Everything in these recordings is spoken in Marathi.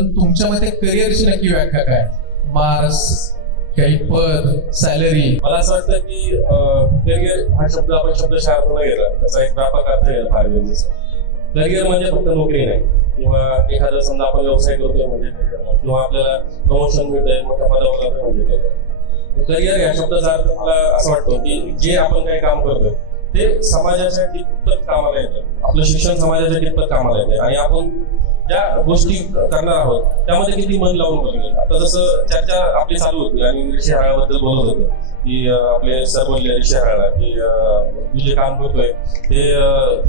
पण तुमच्या मते करिअरची नक्की व्याख्या काय? मार्क्स, काही पद, सॅलरी? मला असं वाटतं की करिअर हा शब्द आपण शब्दशः अर्थ न घेता त्याचा एक व्यापक अर्थ घ्यायला फार गरजेचं आहे. करिअर म्हणजे फक्त नोकरी नाही, किंवा एखादा समजा आपण व्यवसाय करतोय म्हणजे करिअर, किंवा आपल्याला प्रमोशन मिळतंय मोठ्या पदावर जातोय म्हणजे करिअर. करिअर या शब्दाचा अर्थ मला असं वाटतं की जे आपण काही काम करतोय ते समाजाच्या कितपत कामाला येतं, आपलं शिक्षण समाजाच्या कितपत कामाला येतं, आणि आपण ज्या गोष्टी करणार आहोत त्यामध्ये किती मन लावून करतोय. आता जसं चर्चा आपली चालू होती आणि ऋषी हराळाबद्दल बोलत होते की आपले सर बोलले ऋषी हराळा की तू जे काम करतोय ते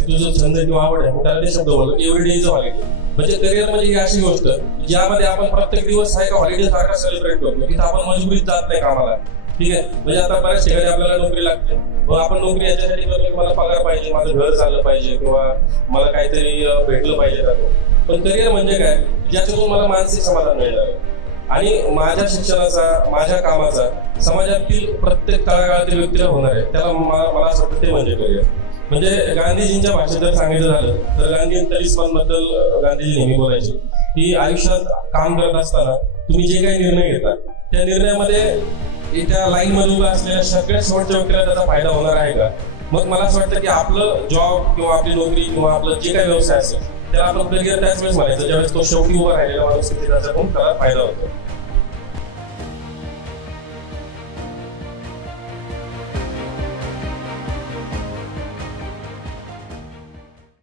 तुझं छंद किंवा आवड आहे, त्याला ते शब्द बोलतो every day is a holiday. म्हणजे करिअर म्हणजे ही अशी गोष्ट ज्यामध्ये आपण प्रत्येक दिवस हा एका हॉलिडे सारखा सेलिब्रेट करतो, तिथं आपण मजबुरीत जात नाही कामाला. ठीक आहे, म्हणजे आता बऱ्याच ठिकाणी आपल्याला नोकरी लागते, मग आपण नोकरी याच्यासाठी करतो की मला पगार पाहिजे, माझं घर चाललं पाहिजे, किंवा मला काहीतरी भेटलं पाहिजे त्यातून. पण करिअर म्हणजे काय, ज्याच्यातून मला मानसिक समाधान मिळणार आणि माझ्या शिक्षणाचा, माझ्या कामाचा समाजातील प्रत्येक तळागाळातील व्यक्तीला होणार आहे, त्याला मला असं वाटतं ते म्हणजे करिअर. म्हणजे गांधीजींच्या भाषेत जर सांगितलं झालं तर गांधी तलिस्मान बद्दल गांधीजी नेहमी बोलायचे की आयुष्यात काम करत असताना तुम्ही जे काही निर्णय घेता त्या निर्णयामध्ये त्या लाईन मध्ये उभा असलेल्या सगळ्या शेवटच्या व्यक्तीला त्याचा फायदा होणार आहे का? मग मला असं वाटतं की आपलं जॉब किंवा आपली नोकरी किंवा आपलं जे काही व्यवसाय असेल त्याला आपण करिअर त्याच वेळेस म्हणायचं ज्यावेळेस तो शेवटी उभा राहिलेला माणूस त्याच्याकडून त्याला फायदा होतो.